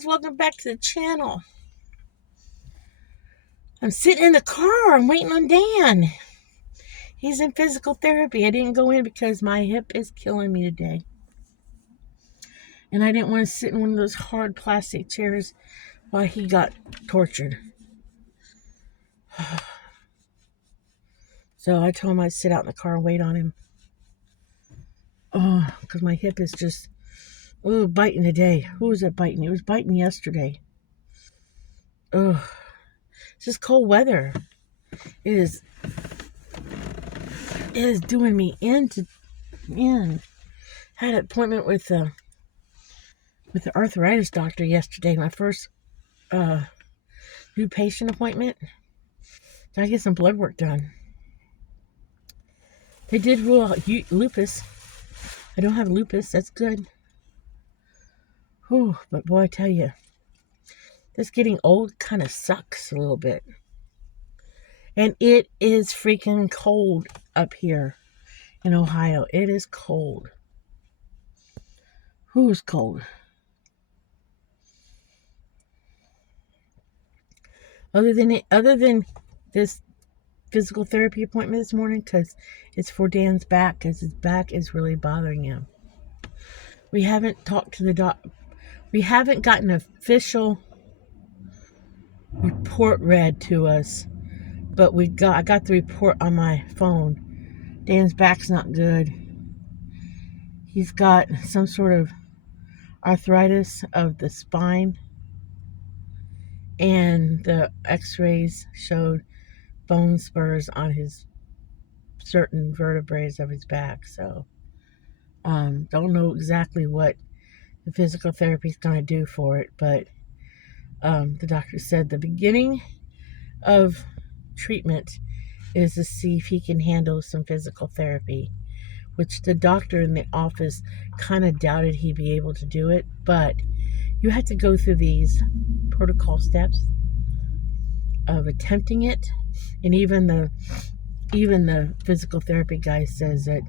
guys, welcome back to the channel. I'm sitting in the car. I'm waiting on Dan. He's in physical therapy. I didn't go in because my hip is killing me today. And I didn't want to sit in one of those hard plastic chairs while he got tortured. So I told him I'd sit out in the car and wait on him. Oh, because my hip is just, biting today. Who was it biting? It was biting yesterday. Oh, it's just cold weather. It is doing me in. Had an appointment with the arthritis doctor yesterday. My first new patient appointment. So I get some blood work done. They did rule out lupus. I don't have lupus. That's good. Whew, but boy, I tell you, this getting old kind of sucks a little bit. And it is freaking cold up here in Ohio. It is cold. Who's cold? Other than this physical therapy appointment this morning, because it's for Dan's back, because his back is really bothering him. We haven't talked to the doc. We haven't gotten an official report read to us, but I got the report on my phone. Dan's back's not good. He's got some sort of arthritis of the spine, and the x-rays showed bone spurs on his certain vertebrae of his back. So don't know exactly what the physical therapy is going to do for it, but the doctor said the beginning of treatment is to see if he can handle some physical therapy, which the doctor in the office kind of doubted he'd be able to do it, but you have to go through these protocol steps of attempting it. And even the physical therapy guy says that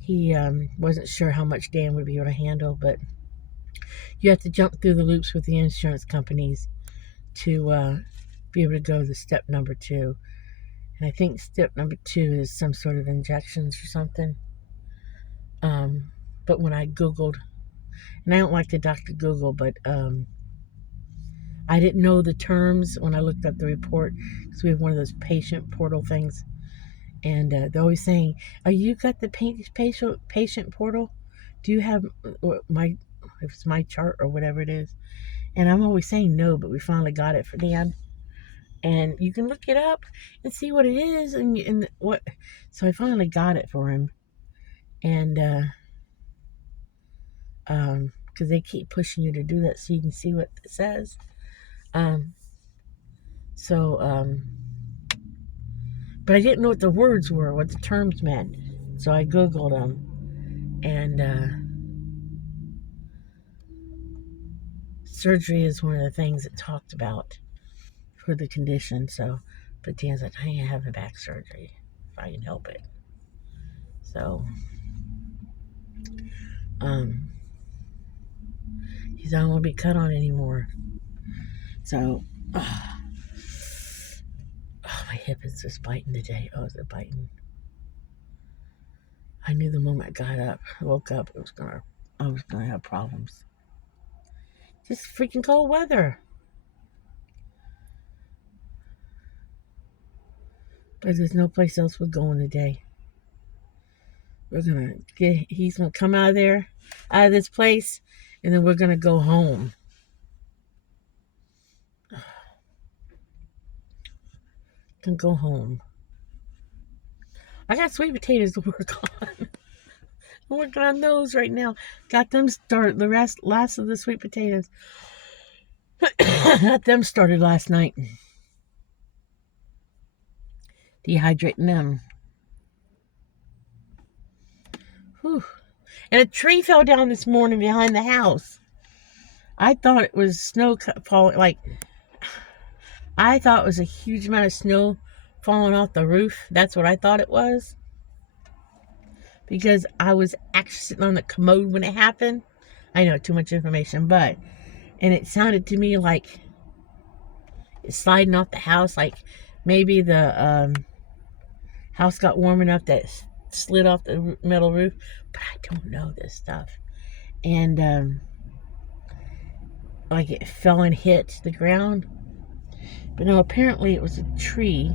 he wasn't sure how much Dan would be able to handle, but you have to jump through the loops with the insurance companies to be able to go to step number 2. And I think step number 2 is some sort of injections or something. But when I Googled, and I don't like to Dr. Google, but I didn't know the terms when I looked up the report, because we have one of those patient portal things. And they're always saying, "Oh, you got the patient portal? Do you have if it's my chart or whatever it is?" And I'm always saying no, but we finally got it for Dan. And you can look it up and see what it is and what. So I finally got it for him. And because they keep pushing you to do that so you can see what it says. But I didn't know what the words were, what the terms meant. So I Googled them. And surgery is one of the things it talked about for the condition. So, but Dan's like, I ain't having back surgery if I can help it. So, he said, I don't want to be cut on anymore. So, my hip is just biting today. Oh, is it biting? I knew the moment I got up, woke up, I was gonna have problems. Just freaking cold weather. But there's no place else we're going today. He's gonna come out of this place, and then we're gonna go home. Can go home. I got sweet potatoes to work on. I'm working on those right now. Got them started. The last of the sweet potatoes. Got them started last night. Dehydrating them. Whew. And a tree fell down this morning behind the house. I thought it was snow falling. I thought it was a huge amount of snow falling off the roof. That's what I thought it was. Because I was actually sitting on the commode when it happened. I know, too much information, but and it sounded to me like it's sliding off the house, like maybe the house got warm enough that it slid off the metal roof, but I don't know this stuff. And like it fell and hit the ground, but no, apparently it was a tree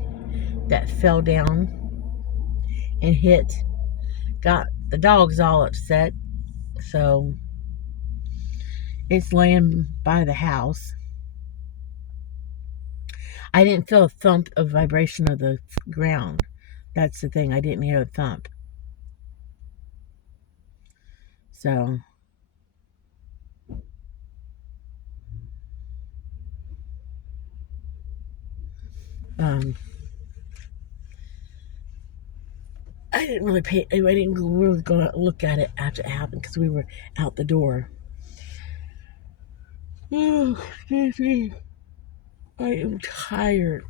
that fell down and hit, got the dogs all upset, so it's laying by the house. I didn't feel a thump of vibration of the ground. That's the thing. I didn't hear a thump. So, I didn't really go look at it after it happened because we were out the door. Oh, excuse me. I am tired.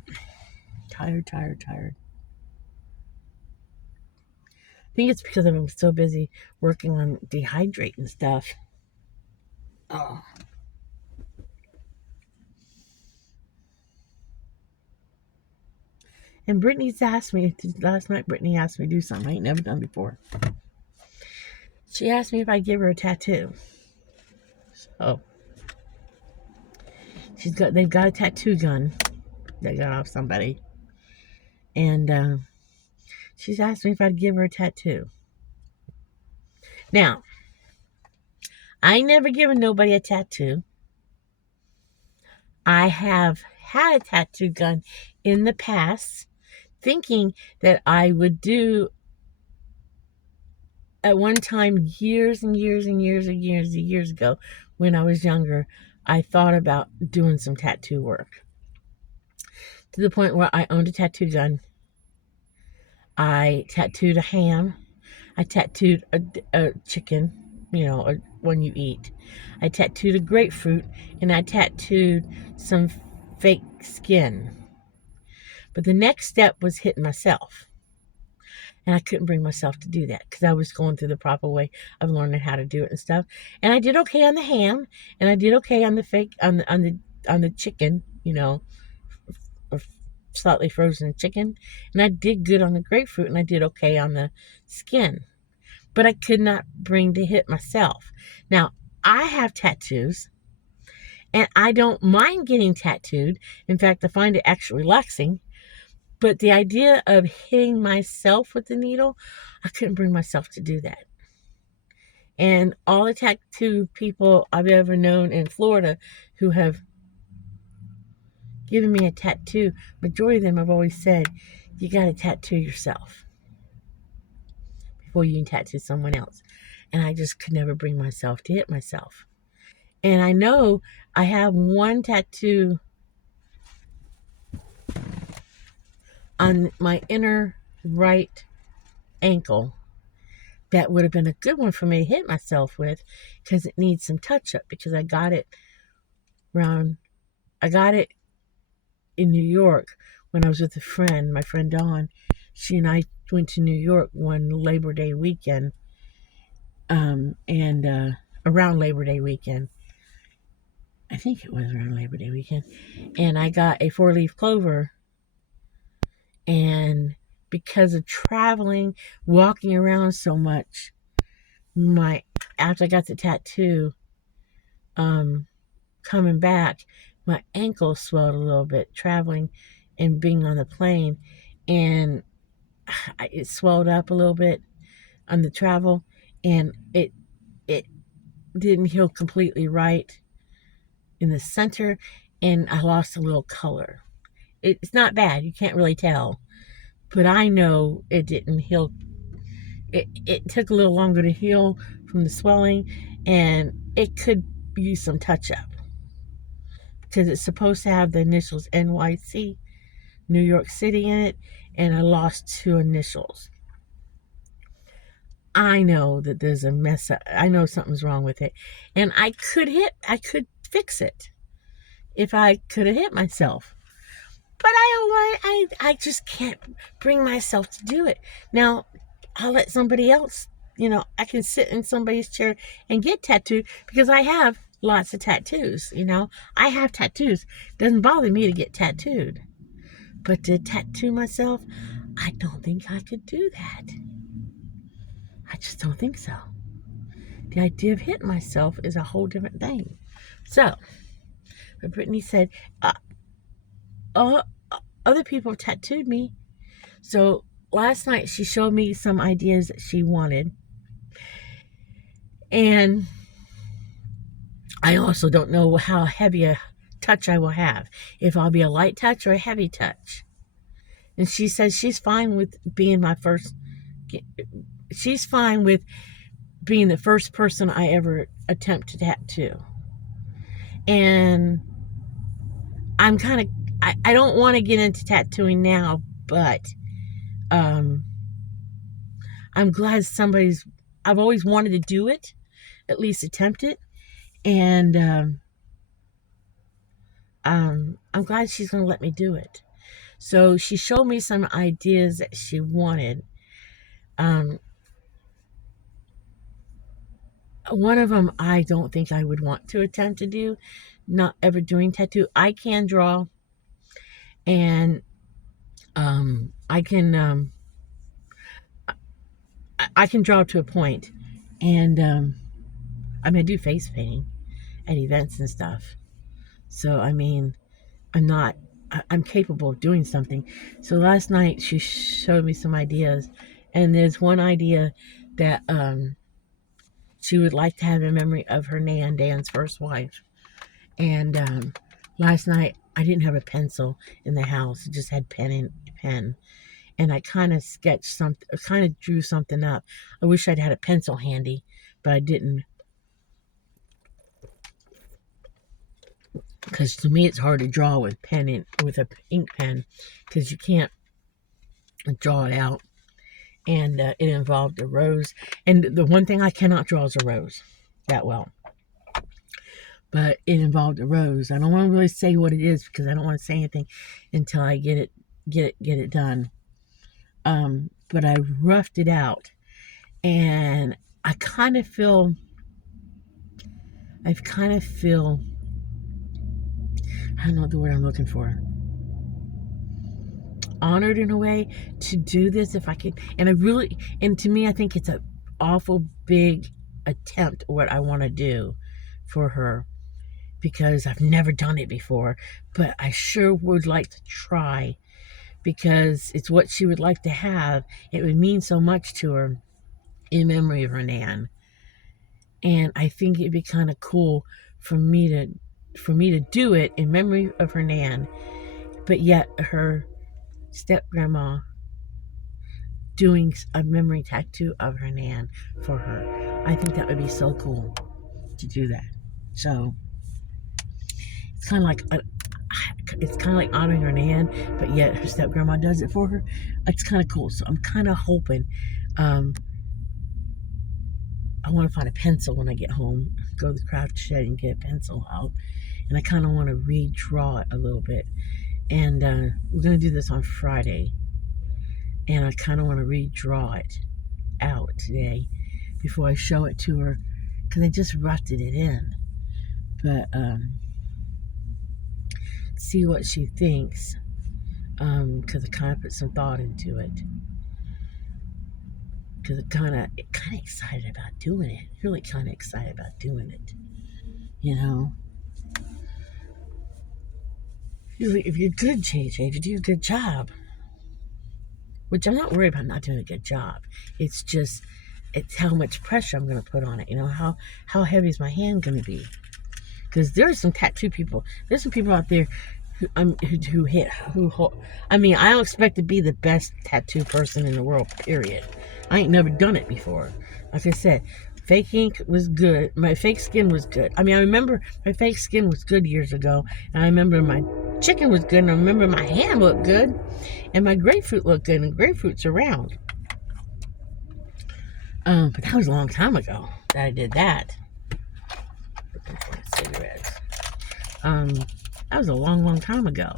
Tired. I think it's because I'm so busy working on dehydrating stuff. Oh. And Brittany's asked me, last night Brittany asked me to do something I ain't never done before. She asked me if I'd give her a tattoo. So, they've got a tattoo gun they got off somebody. And she's asked me if I'd give her a tattoo. Now, I ain't never given nobody a tattoo. I have had a tattoo gun in the past, thinking that I would do at one time, years ago, when I was younger. I thought about doing some tattoo work to the point where I owned a tattoo gun. I tattooed a ham. I tattooed a chicken, one you eat. I tattooed a grapefruit, and I tattooed some fake skin. But the next step was hitting myself. And I couldn't bring myself to do that because I was going through the proper way of learning how to do it and stuff. And I did okay on the ham, and I did okay on the fake on the chicken, or slightly frozen chicken. And I did good on the grapefruit, and I did okay on the skin. But I could not bring to hit myself. Now, I have tattoos, and I don't mind getting tattooed. In fact, I find it actually relaxing. But the idea of hitting myself with the needle, I couldn't bring myself to do that. And all the tattoo people I've ever known in Florida who have given me a tattoo, majority of them have always said, you got to tattoo yourself before you can tattoo someone else. And I just could never bring myself to hit myself. And I know I have one tattoo on my inner right ankle that would have been a good one for me to hit myself with because it needs some touch up, because I got it in New York when I was with a friend, my friend Dawn. She and I went to New York one Labor Day weekend, and around Labor Day weekend. I think it was around Labor Day weekend. And I got a 4-leaf clover. And because of traveling, walking around so much, after I got the tattoo, coming back, my ankle swelled a little bit, traveling and being on the plane. And it swelled up a little bit on the travel, and it didn't heal completely right in the center, and I lost a little color. It's not bad, you can't really tell, but I know it didn't heal. It took a little longer to heal from the swelling, and it could use some touch up because it's supposed to have the initials NYC, New York City, in it, and I lost 2 initials. I know that there's a mess up. I know something's wrong with it, and I could fix it if I could have hit myself. But I just can't bring myself to do it. Now, I'll let somebody else, I can sit in somebody's chair and get tattooed because I have lots of tattoos, you know. I have tattoos. Doesn't bother me to get tattooed. But to tattoo myself, I don't think I could do that. I just don't think so. The idea of hitting myself is a whole different thing. So, but Brittany said, uh, other people have tattooed me. So last night she showed me some ideas that she wanted. And I also don't know how heavy a touch I will have. If I'll be a light touch or a heavy touch. And she says she's fine with being my first. She's fine with being the first person I ever attempt to tattoo. And I'm kind of, I don't want to get into tattooing now, but I'm glad I've always wanted to do it, at least attempt it. And I'm glad she's going to let me do it. So she showed me some ideas that she wanted. One of them I don't think I would want to attempt to do, not ever doing tattoo. I can draw, and I can draw to a point, and I mean I do face painting at events and stuff. So I mean, I'm capable of doing something. So last night she showed me some ideas, and there's one idea that she would like to have in memory of her Nan, Dan's first wife. And last night I didn't have a pencil in the house; I just had pen. And I kind of sketched something, kind of drew something up. I wish I'd had a pencil handy, but I didn't. Because to me it's hard to draw with with a ink pen, because you can't draw it out. And it involved a rose. And the one thing I cannot draw is a rose that well. But it involved a rose. I don't want to really say what it is, because I don't want to say anything until I get it done. But I roughed it out, and I kind of feel I don't know the word I'm looking for. Honored in a way to do this if I could. And to me, I think it's an awful big attempt what I want to do for her, because I've never done it before, but I sure would like to try, because it's what she would like to have. It would mean so much to her in memory of her Nan. And I think it'd be kind of cool for me to do it in memory of her Nan, but yet her step grandma doing a memory tattoo of her Nan for her. I think that would be so cool to do that. So it's kind of like honoring her Nan, but yet her step grandma does it for her. It's kind of cool. So I'm kind of hoping. I want to find a pencil when I get home. Go to the craft shed and get a pencil out, and I kind of want to redraw it a little bit. And we're gonna do this on Friday, and I kind of want to redraw it out today before I show it to her, because I just roughed it in. But see what she thinks, because I kind of put some thought into it, because I'm kind of excited about doing it. Really kind of excited about doing it, you know. If you're good, JJ, if you do a good job, which I'm not worried about not doing a good job. It's just, it's how much pressure I'm going to put on it. You know, how heavy is my hand going to be? Because there's some tattoo people. There's some people out there I mean, I don't expect to be the best tattoo person in the world, period. I ain't never done it before. Like I said, fake ink was good. My fake skin was good. I mean, I remember my fake skin was good years ago. And I remember my chicken was good. And I remember my hand looked good. And my grapefruit looked good. And grapefruit's around. But that was a long time ago that I did that. Looking for cigarettes. That was a long, long time ago.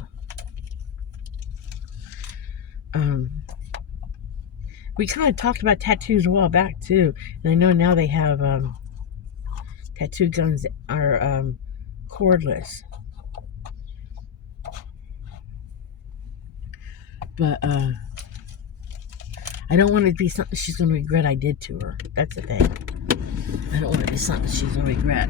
We kind of talked about tattoos a while back too, and I know now they have tattoo guns are cordless. But I don't want it to be something she's going to regret I did to her. That's the thing. I don't want it to be something she's going to regret.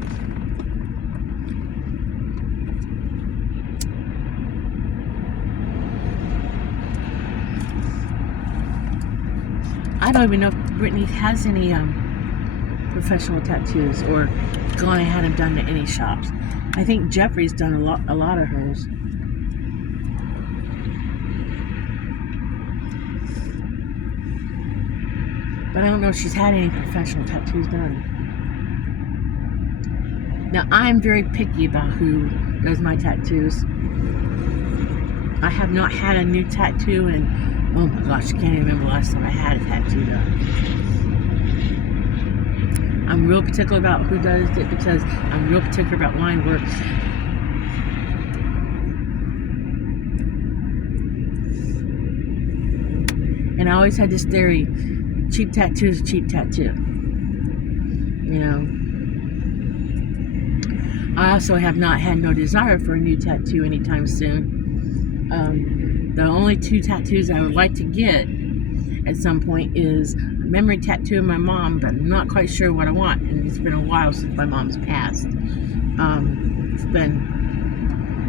I don't even know if Brittany has any professional tattoos or gone and had them done to any shops. I think Jeffrey's done a lot of hers. But I don't know if she's had any professional tattoos done. Now, I'm very picky about who does my tattoos. I have not had a new tattoo in, oh my gosh, I can't even remember the last time I had a tattoo done. I'm real particular about who does it because I'm real particular about line work. And I always had this theory, cheap tattoo is a cheap tattoo. You know. I also have not had no desire for a new tattoo anytime soon. The only 2 tattoos I would like to get at some point is a memory tattoo of my mom, but I'm not quite sure what I want. And it's been a while since my mom's passed. It's been,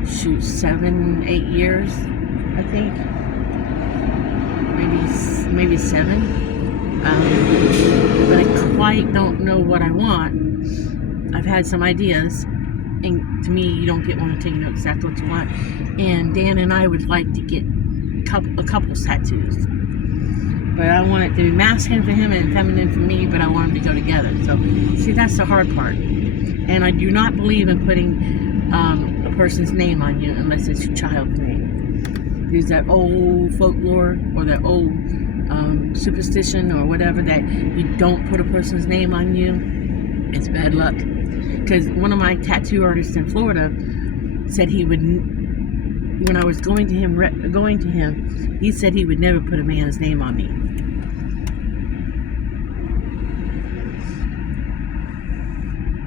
7-8 years, I think. Maybe 7. But I quite don't know what I want. I've had some ideas, and to me, you don't get one until you know exactly what you want. And Dan and I would like to get a couple tattoos, but I want it to be masculine for him and feminine for me. But I want them to go together. So, see, that's the hard part. And I do not believe in putting a person's name on you unless it's your child's name. There's that old folklore or that old superstition or whatever that you don't put a person's name on you. It's bad luck. Because one of my tattoo artists in Florida said he would, when I was going to him, he said he would never put a man's name on me.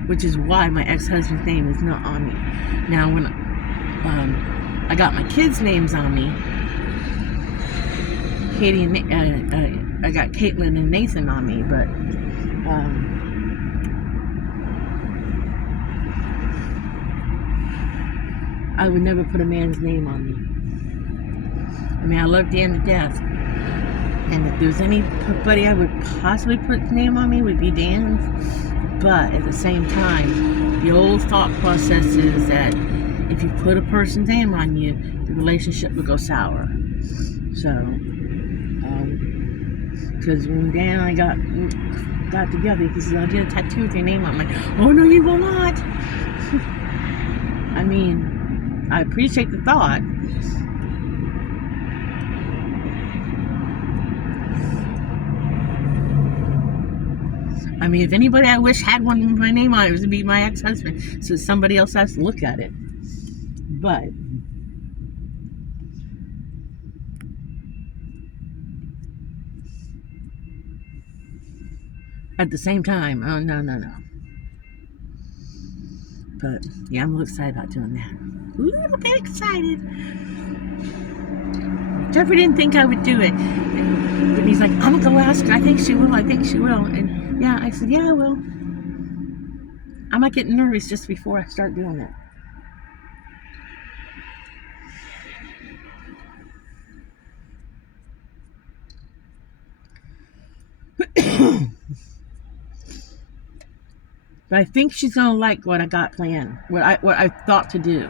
Which is why my ex-husband's name is not on me. Now, when I got my kids' names on me, Katie and I got Caitlin and Nathan on me, but I would never put a man's name on me. I mean, I love Dan to death, and if there's anybody I would possibly put the name on me, would be Dan's. But at the same time, the old thought process is that if you put a person's name on you, the relationship will go sour. So, because when Dan and I got together, he said, I'll get a tattoo with your name on. I'm like, oh no, you will not. I mean, I appreciate the thought. I mean, if anybody I wish had one with my name on it, it would be my ex-husband. So somebody else has to look at it. But at the same time, oh, no. But, yeah, I'm a little excited about doing that. A little bit excited. Jeffrey didn't think I would do it. And he's like, I'm going to go ask her. I think she will. And, yeah, I said, yeah, I will. I might get nervous just before I start doing it. But I think she's gonna like what I got planned, what I thought to do.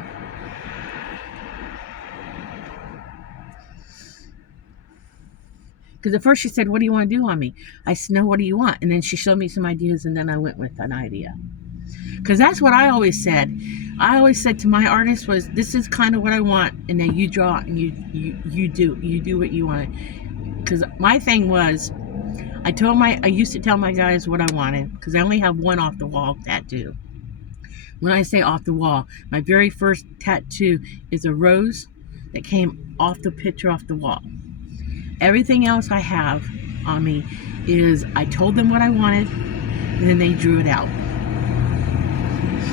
Because at first she said, "What do you want to do on me?" I said, "No, what do you want?" And then she showed me some ideas, and then I went with an idea. Because that's what I always said. I always said to my artists was, "This is kind of what I want," and then you draw and you do what you want. Because my thing was, I used to tell my guys what I wanted, because I only have one off the wall tattoo. When I say off the wall, my very first tattoo is a rose that came off the picture off the wall. Everything else I have on me is I told them what I wanted, and then they drew it out.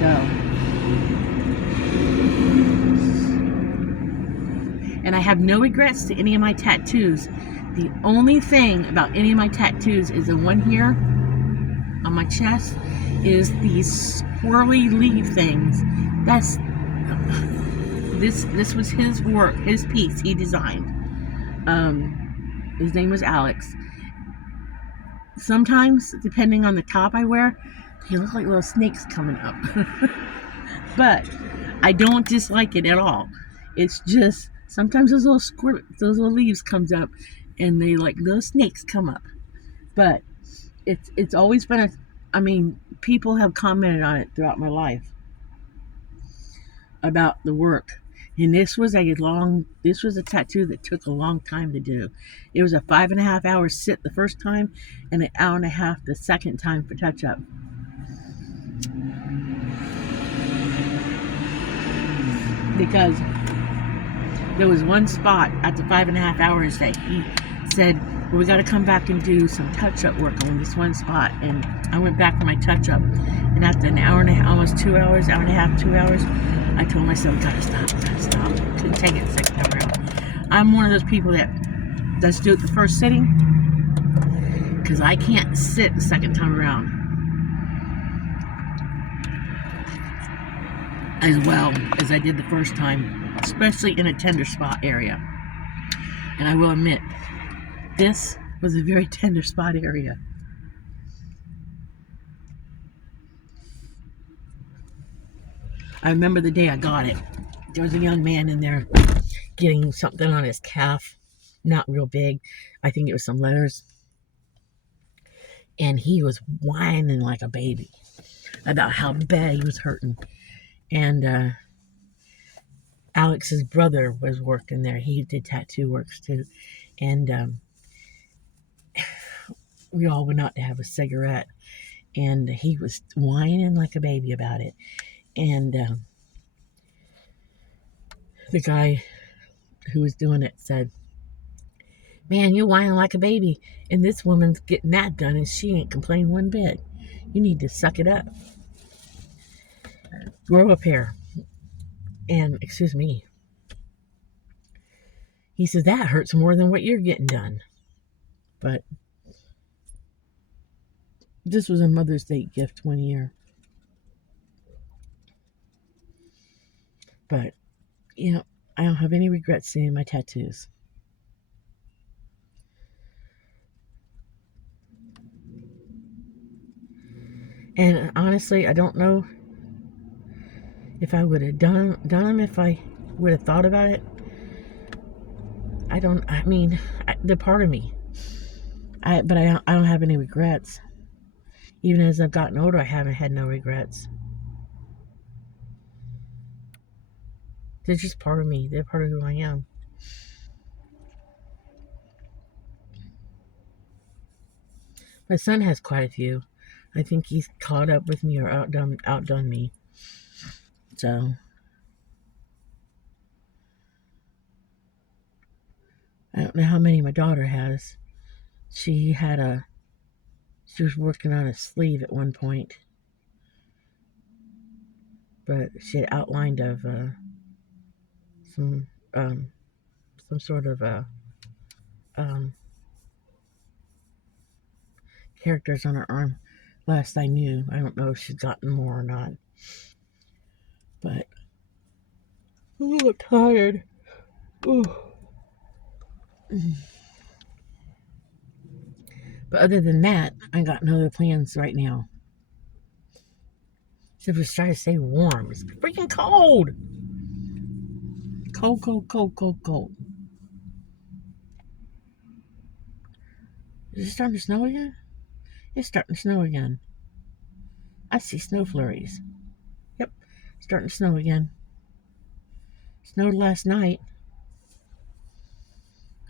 So, and I have no regrets to any of my tattoos. The only thing about any of my tattoos is the one here on my chest is these swirly leaf things. That's this was his work, his piece he designed. His name was Alex. Sometimes, depending on the top I wear, they look like little snakes coming up. But I don't dislike it at all. It's just sometimes those little leaves comes up, and they like little snakes come up. But it's always been people have commented on it throughout my life about the work. And this was a tattoo that took a long time to do. It was a 5.5 hour sit the first time and an hour and a half the second time for touch up. Because there was one spot at the 5.5 hours that he said, well, we got to come back and do some touch up work on this one spot. And I went back for my touch up. And after an hour and a half, almost 2 hours, hour and a half, 2 hours, I told myself, gotta stop. Couldn't take it the second time around. I'm one of those people that does do it the first sitting, because I can't sit the second time around as well as I did the first time, especially in a tender spot area. And I will admit, this was a very tender spot area. I remember the day I got it. There was a young man in there getting something on his calf, not real big. I think it was some letters. And he was whining like a baby about how bad he was hurting. And Alex's brother was working there. He did tattoo works too. And we all went out to have a cigarette. And he was whining like a baby about it. And the guy who was doing it said, man, you're whining like a baby, and this woman's getting that done, and she ain't complaining one bit. You need to suck it up. Grow up here. And, excuse me, he says, that hurts more than what you're getting done. But this was a Mother's Day gift one year. But, I don't have any regrets seeing my tattoos. And honestly, I don't know if I would have done them if I would have thought about it. They're part of me. But I don't have any regrets. Even as I've gotten older, I haven't had no regrets. They're just part of me. They're part of who I am. My son has quite a few. I think he's caught up with me or outdone me. So I don't know how many my daughter has. She was working on a sleeve at one point, but she had outlined of some sort of characters on her arm. Last I knew, I don't know if she's gotten more or not. But I'm a little tired. Ooh. But other than that, I got no other plans right now. Except for trying to stay warm. It's freaking cold. Cold. Is it starting to snow again? It's starting to snow again. I see snow flurries. Yep, starting to snow again. Snowed last night.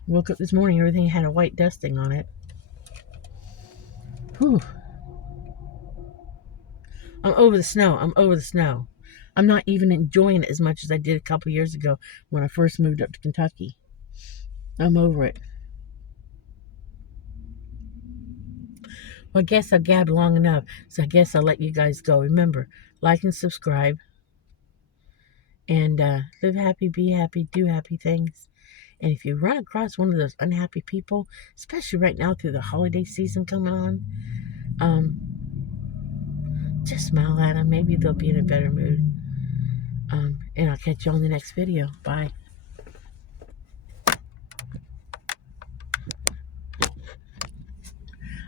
Woke up this morning, everything had a white dusting on it. Whew. I'm over the snow. I'm not even enjoying it as much as I did a couple years ago when I first moved up to Kentucky. I'm over it. Well, I guess I gabbed long enough, so I guess I'll let you guys go. Remember, like and subscribe, and live happy, be happy, do happy things. And if you run across one of those unhappy people, especially right now through the holiday season coming on, just smile at them. Maybe they'll be in a better mood. And I'll catch you on the next video. Bye.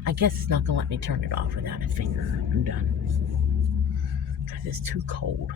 I guess it's not going to let me turn it off without a finger. I'm done. Because it's too cold.